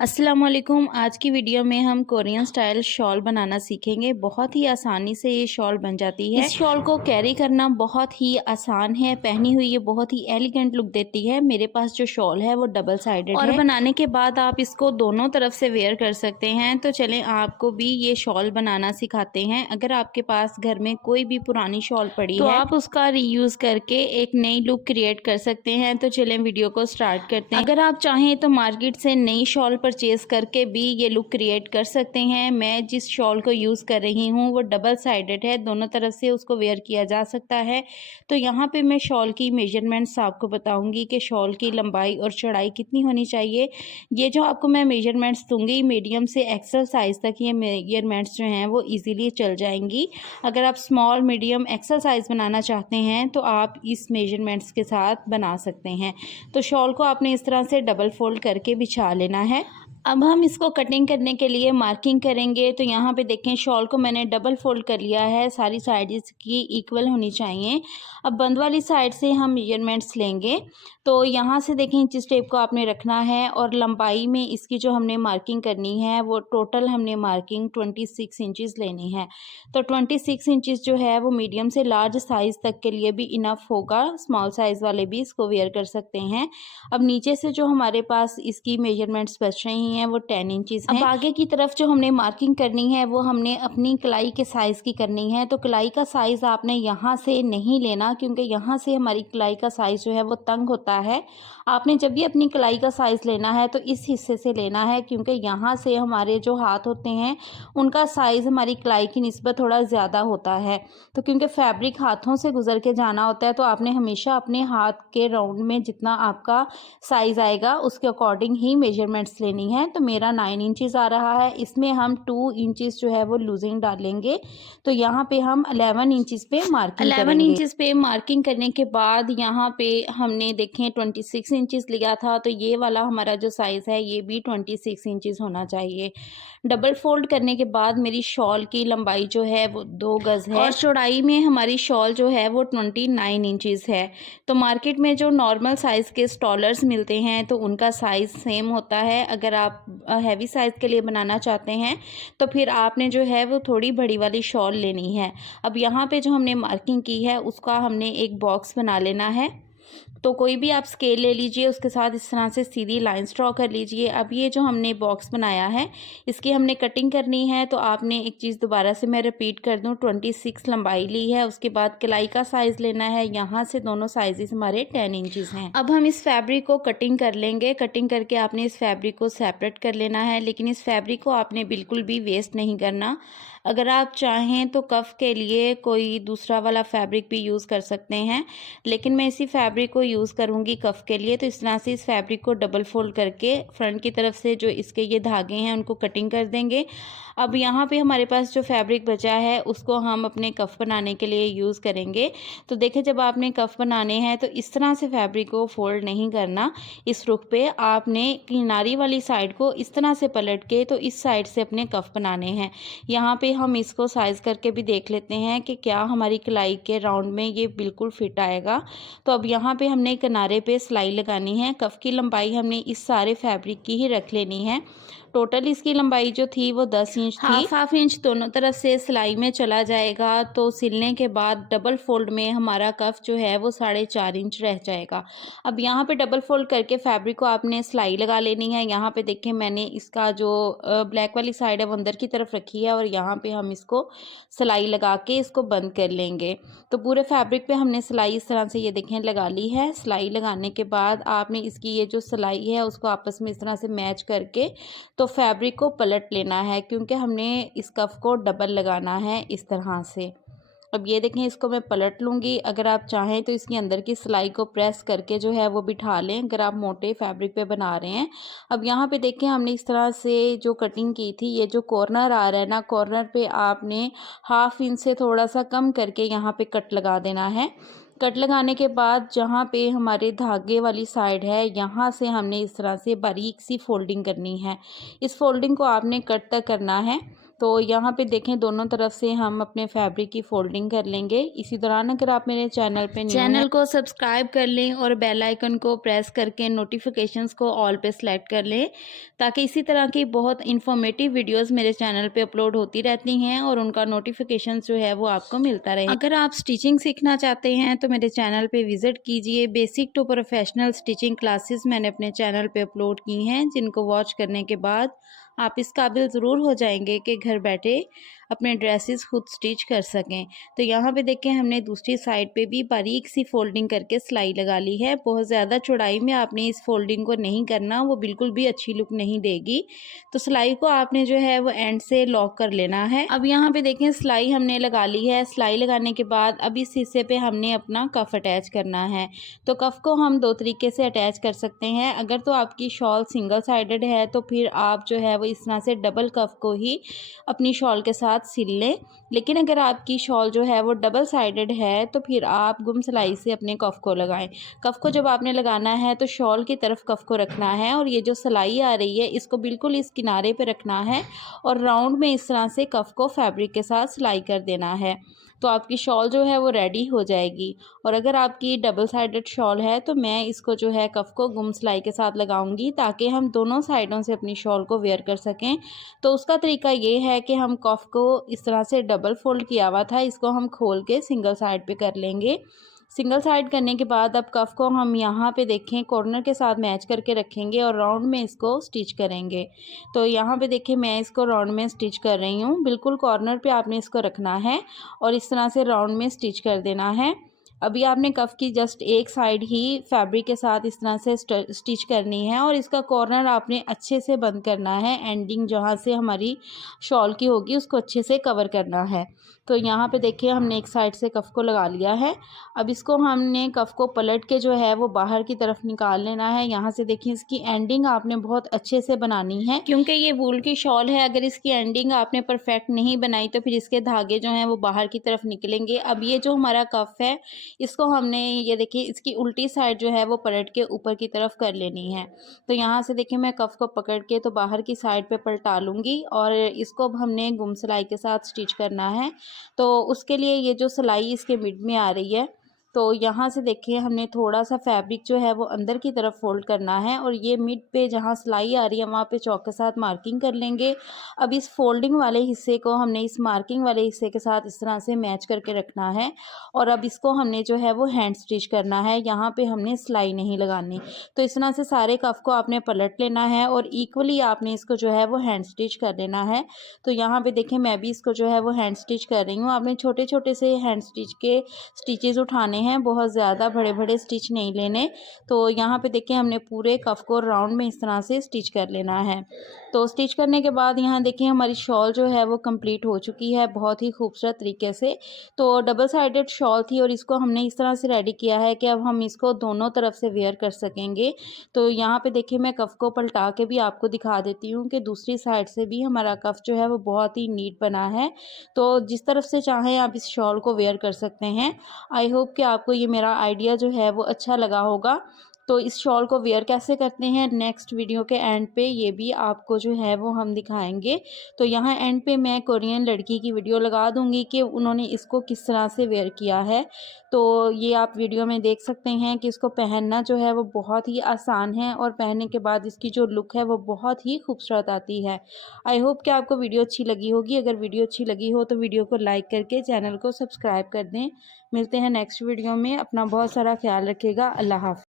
अस्सलाम वालेकुम। आज की वीडियो में हम कोरियन स्टाइल शॉल बनाना सीखेंगे। बहुत ही आसानी से ये शॉल बन जाती है। इस शॉल को कैरी करना बहुत ही आसान है। पहनी हुई ये बहुत ही एलिगेंट लुक देती है। मेरे पास जो शॉल है वो डबल साइडेड है और बनाने के बाद आप इसको दोनों तरफ से वेयर कर सकते हैं। तो चलें आपको भी ये शॉल बनाना सिखाते हैं। अगर आपके पास घर में कोई भी पुरानी शॉल पड़ी तो आप उसका रीयूज करके एक नई लुक क्रिएट कर सकते हैं। तो चलें वीडियो को स्टार्ट करते हैं। अगर आप चाहें तो मार्केट से नई शॉल परचेज करके भी ये लुक क्रिएट कर सकते हैं। मैं जिस शॉल को यूज़ कर रही हूँ वो डबल साइडेड है, दोनों तरफ से उसको वेयर किया जा सकता है। तो यहाँ पे मैं शॉल की मेजरमेंट्स आपको बताऊंगी कि शॉल की लंबाई और चौड़ाई कितनी होनी चाहिए। ये जो आपको मैं मेजरमेंट्स दूंगी मीडियम से एक्सेल साइज़ तक ये मेजरमेंट्स जो हैं वो ईजीली चल जाएंगी। अगर आप स्मॉल मीडियम एक्सेल साइज़ बनाना चाहते हैं तो आप इस मेजरमेंट्स के साथ बना सकते हैं। तो शॉल को आपने इस तरह से डबल फोल्ड करके बिछा लेना है। अब हम इसको कटिंग करने के लिए मार्किंग करेंगे। तो यहाँ पे देखें शॉल को मैंने डबल फोल्ड कर लिया है, सारी साइड्स की इक्वल होनी चाहिए। अब बंद वाली साइड से हम मेजरमेंट्स लेंगे। तो यहाँ से देखें इंच टेप को आपने रखना है और लंबाई में इसकी जो हमने मार्किंग करनी है वो टोटल हमने मार्किंग 26 इंचज़ लेनी है। तो 26 इंचज़ जो है वो मीडियम से लार्ज साइज़ तक के लिए भी इनफ होगा, स्मॉल साइज़ वाले भी इसको वेयर कर सकते हैं। अब नीचे से जो हमारे पास इसकी मेजरमेंट्स बच रही हैं वो 10 इंचज़ हैं। अब आगे की तरफ जो हमने मार्किंग करनी है वो हमने अपनी कलाई के साइज़ की करनी है। तो कलाई का साइज़ आपने यहाँ से नहीं लेना क्योंकि यहाँ से हमारी कलाई का साइज़ जो है वो तंग होता है। आपने जब भी अपनी कलाई का साइज़ लेना है तो इस हिस्से से लेना है क्योंकि यहाँ से हमारे जो हाथ होते हैं उनका साइज़ हमारी कलाई की निस्बत थोड़ा ज़्यादा होता है। तो क्योंकि फैब्रिक हाथों से गुजर के जाना होता है तो आपने हमेशा अपने हाथ के राउंड में जितना आपका साइज़ आएगा उसके अकॉर्डिंग ही मेजरमेंट्स लेनी है। तो मेरा 9 इंचज़ आ रहा है, इसमें हम 2 इंचज़ जो है वो लूजिंग डालेंगे। तो यहाँ पे हम 11 इंचज़ पे मार्किंग करेंगे। 11 इंचज़ पे मार्किंग करने के बाद यहाँ पे हमने देखें 26 इंचज़ लिया था, तो ये वाला हमारा जो साइज़ है ये भी 26 इंचज़ होना चाहिए। डबल फोल्ड करने के बाद मेरी शॉल की लंबाई जो है वो 2 गज़ है और चौड़ाई में हमारी शॉल जो है वो 29 इंचज़ है। तो मार्केट में जो नॉर्मल साइज़ के स्टॉलर्स मिलते हैं तो उनका साइज़ सेम होता है। अगर आप हैवी साइज़ के लिए बनाना चाहते हैं तो फिर आपने जो है वो थोड़ी बड़ी वाली शॉल लेनी है। अब यहाँ पे जो हमने मार्किंग की है उसका हमने एक बॉक्स बना लेना है। तो कोई भी आप स्केल ले लीजिए, उसके साथ इस तरह से सीधी लाइन ड्रॉ कर लीजिए। अब ये जो हमने बॉक्स बनाया है इसकी हमने कटिंग करनी है। तो आपने एक चीज़ दोबारा से मैं रिपीट कर दूं, 26 लंबाई ली है, उसके बाद कलाई का साइज़ लेना है। यहाँ से दोनों साइजेस हमारे 10 इंचज़ हैं। अब हम इस फैब्रिक को कटिंग कर लेंगे। कटिंग करके आपने इस फैब्रिक को सेपरेट कर लेना है, लेकिन इस फैब्रिक को आपने बिल्कुल भी वेस्ट नहीं करना। अगर आप चाहें तो कफ के लिए कोई दूसरा वाला फैब्रिक भी यूज़ कर सकते हैं, लेकिन मैं इसी फैब्रिक को यूज़ करूँगी कफ के लिए। तो इस तरह से इस फैब्रिक को डबल फोल्ड करके फ्रंट की तरफ से जो इसके ये धागे हैं उनको कटिंग कर देंगे। अब यहाँ पे हमारे पास जो फैब्रिक बचा है उसको हम अपने कफ बनाने के लिए यूज़ करेंगे। तो देखें जब आपने कफ बनाने हैं तो इस तरह से फैब्रिक को फोल्ड नहीं करना। इस रुख पे आपने किनारी वाली साइड को इस तरह से पलट के तो इस साइड से अपने कफ बनाने हैं। यहाँ पे हम इसको साइज़ करके भी देख लेते हैं कि क्या हमारी कलाई के राउंड में ये बिल्कुल फिट आएगा। तो अब यहाँ पे हमने किनारे पे सिलाई लगानी है। कफ की लंबाई हमने इस सारे फैब्रिक की ही रख लेनी है। टोटल इसकी लंबाई जो थी वो 10 इंच थी। हाफ इंच दोनों तरफ से सिलाई में चला जाएगा। तो सिलने के बाद डबल फोल्ड में हमारा कफ जो है वो 4.5 इंच रह जाएगा। अब यहाँ पे डबल फोल्ड करके फैब्रिक को आपने सिलाई लगा लेनी है। यहाँ पे देखें मैंने इसका जो ब्लैक वाली साइड है वो अंदर की तरफ रखी है और यहाँ पे हम इसको सिलाई लगा के इसको बंद कर लेंगे। तो पूरे फैब्रिक पे हमने सिलाई इस तरह से ये देखें लगा ली है। सिलाई लगाने के बाद आपने इसकी ये जो सिलाई है उसको आपस में इस तरह से मैच करके तो फैब्रिक को पलट लेना है क्योंकि हमने इस कफ को डबल लगाना है इस तरह से। अब ये देखें इसको मैं पलट लूँगी। अगर आप चाहें तो इसके अंदर की सिलाई को प्रेस करके जो है वो बिठा लें अगर आप मोटे फैब्रिक पे बना रहे हैं। अब यहाँ पे देखें हमने इस तरह से जो कटिंग की थी, ये जो कॉर्नर आ रहा है ना, कॉर्नर पे आपने हाफ इंच से थोड़ा सा कम करके यहाँ पे कट लगा देना है। कट लगाने के बाद जहाँ पे हमारे धागे वाली साइड है यहाँ से हमने इस तरह से बारीक सी फोल्डिंग करनी है। इस फोल्डिंग को आपने कट तक करना है। तो तो यहाँ पे देखें दोनों तरफ से हम अपने फैब्रिक की फोल्डिंग कर लेंगे। इसी दौरान अगर आप मेरे चैनल पे न्यू हैं, चैनल को सब्सक्राइब कर लें और बेल आइकन को प्रेस करके नोटिफिकेशंस को ऑल पे सेलेक्ट कर लें, ताकि इसी तरह की बहुत इन्फॉर्मेटिव वीडियोस मेरे चैनल पे अपलोड होती रहती हैं और उनका नोटिफिकेशन जो है वो आपको मिलता रहे। अगर आप स्टिचिंग सीखना चाहते हैं तो मेरे चैनल पे विजिट कीजिए। Basic to professional stitching classes मैंने अपने चैनल पे अपलोड की हैं, जिनको वॉच करने के बाद आप इस काबिल ज़रूर हो जाएंगे कि घर बैठे अपने ड्रेसेस खुद स्टिच कर सकें। तो यहाँ पे देखें हमने दूसरी साइड पे भी बारीक सी फोल्डिंग करके सिलाई लगा ली है। बहुत ज़्यादा चौड़ाई में आपने इस फोल्डिंग को नहीं करना, वो बिल्कुल भी अच्छी लुक नहीं देगी। तो सिलाई को आपने जो है वो एंड से लॉक कर लेना है। अब यहाँ पे देखें सिलाई हमने लगा ली है। सिलाई लगाने के बाद अब इस हिस्से पे हमने अपना कफ अटैच करना है। तो कफ को हम दो तरीके से अटैच कर सकते हैं। अगर तो आपकी शॉल सिंगल साइडेड है तो फिर आप जो है वो इस तरह से डबल कफ को ही अपनी शॉल के साथ सिल लें। लेकिन अगर आपकी शॉल जो है वो डबल साइडेड है तो फिर आप गुम सिलाई से अपने कफ को लगाएं। कफ को जब आपने लगाना है तो शॉल की तरफ कफ को रखना है और ये जो सिलाई आ रही है इसको बिल्कुल इस किनारे पे रखना है और राउंड में इस तरह से कफ को फैब्रिक के साथ सिलाई कर देना है। तो आपकी शॉल जो है वो रेडी हो जाएगी। और अगर आपकी डबल साइडेड शॉल है तो मैं इसको जो है कफ को गुम सिलाई के साथ लगाऊंगी, ताकि हम दोनों साइडों से अपनी शॉल को वेयर कर सकें। तो उसका तरीका ये है कि हम कफ को इस तरह से डबल फोल्ड किया हुआ था, इसको हम खोल के सिंगल साइड पे कर लेंगे। सिंगल साइड करने के बाद अब कफ को हम यहाँ पे देखें कॉर्नर के साथ मैच करके रखेंगे और राउंड में इसको स्टिच करेंगे। तो यहाँ पे देखें मैं इसको राउंड में स्टिच कर रही हूँ। बिल्कुल कॉर्नर पे आपने इसको रखना है और इस तरह से राउंड में स्टिच कर देना है। अभी आपने कफ की जस्ट एक साइड ही फैब्रिक के साथ इस तरह से स्टिच करनी है और इसका कॉर्नर आपने अच्छे से बंद करना है। एंडिंग जहाँ से हमारी शॉल की होगी उसको अच्छे से कवर करना है। तो यहाँ पे देखिए हमने एक साइड से कफ को लगा लिया है। अब इसको हमने कफ को पलट के जो है वो बाहर की तरफ निकाल लेना है। यहाँ से देखिए इसकी एंडिंग आपने बहुत अच्छे से बनानी है, क्योंकि ये वूल की शॉल है। अगर इसकी एंडिंग आपने परफेक्ट नहीं बनाई तो फिर इसके धागे जो हैं वो बाहर की तरफ निकलेंगे। अब ये जो हमारा कफ है इसको हमने ये देखिए इसकी उल्टी साइड जो है वो पलट के ऊपर की तरफ कर लेनी है। तो यहाँ से देखिए मैं कफ को पकड़ के तो बाहर की साइड पे पलटा लूँगी और इसको अब हमने गुम सिलाई के साथ स्टिच करना है। तो उसके लिए ये जो सिलाई इसके मिड में आ रही है, तो यहाँ से देखिए हमने थोड़ा सा फैब्रिक जो है वो अंदर की तरफ फोल्ड करना है और ये मिड पे जहाँ सिलाई आ रही है वहाँ पे चौक के साथ मार्किंग कर लेंगे। अब इस फोल्डिंग वाले हिस्से को हमने इस मार्किंग वाले हिस्से के साथ इस तरह से मैच करके रखना है और अब इसको हमने जो है वो हैंड स्टिच करना है। यहाँ पे हमने सिलाई नहीं लगानी। तो इस तरह से सारे कफ को आपने पलट लेना है और इक्वली आपने इसको जो है वो हैंड स्टिच कर लेना है। तो यहाँ पे देखें मैं भी इसको जो है वो हैंड स्टिच कर रही हूँ। आपने छोटे छोटे से हैंड स्टिच के स्टिचेस उठाने हैं, बहुत ज़्यादा बड़े बड़े स्टिच नहीं लेने। तो यहाँ पे देखिए हमने पूरे कफ को राउंड में इस तरह से स्टिच कर लेना है। तो स्टिच करने के बाद यहाँ देखिए हमारी शॉल जो है वो कंप्लीट हो चुकी है बहुत ही खूबसूरत तरीके से। तो डबल साइडेड शॉल थी और इसको हमने इस तरह से रेडी किया है कि अब हम इसको दोनों तरफ से वेयर कर सकेंगे। तो यहाँ पे देखिए मैं कफ को पलटा के भी आपको दिखा देती हूँ कि दूसरी साइड से भी हमारा कफ जो है वो बहुत ही नीट बना है। तो जिस तरफ से चाहें आप इस शॉल को वेयर कर सकते हैं। आई होप कि आपको ये मेरा आइडिया जो है वो अच्छा लगा होगा। तो इस शॉल को वेयर कैसे करते हैं नेक्स्ट वीडियो के एंड पे ये भी आपको जो है वो हम दिखाएंगे। तो यहाँ एंड पे मैं कोरियन लड़की की वीडियो लगा दूंगी कि उन्होंने इसको किस तरह से वेयर किया है। तो ये आप वीडियो में देख सकते हैं कि इसको पहनना जो है वो बहुत ही आसान है और पहनने के बाद इसकी जो लुक है वो बहुत ही खूबसूरत आती है। आई होप कि आपको वीडियो अच्छी लगी होगी। अगर वीडियो अच्छी लगी हो तो वीडियो को लाइक करके चैनल को सब्सक्राइब कर दें। मिलते हैं नेक्स्ट वीडियो में। अपना बहुत सारा ख्याल रखिएगा। अल्लाह हाफ़िज़।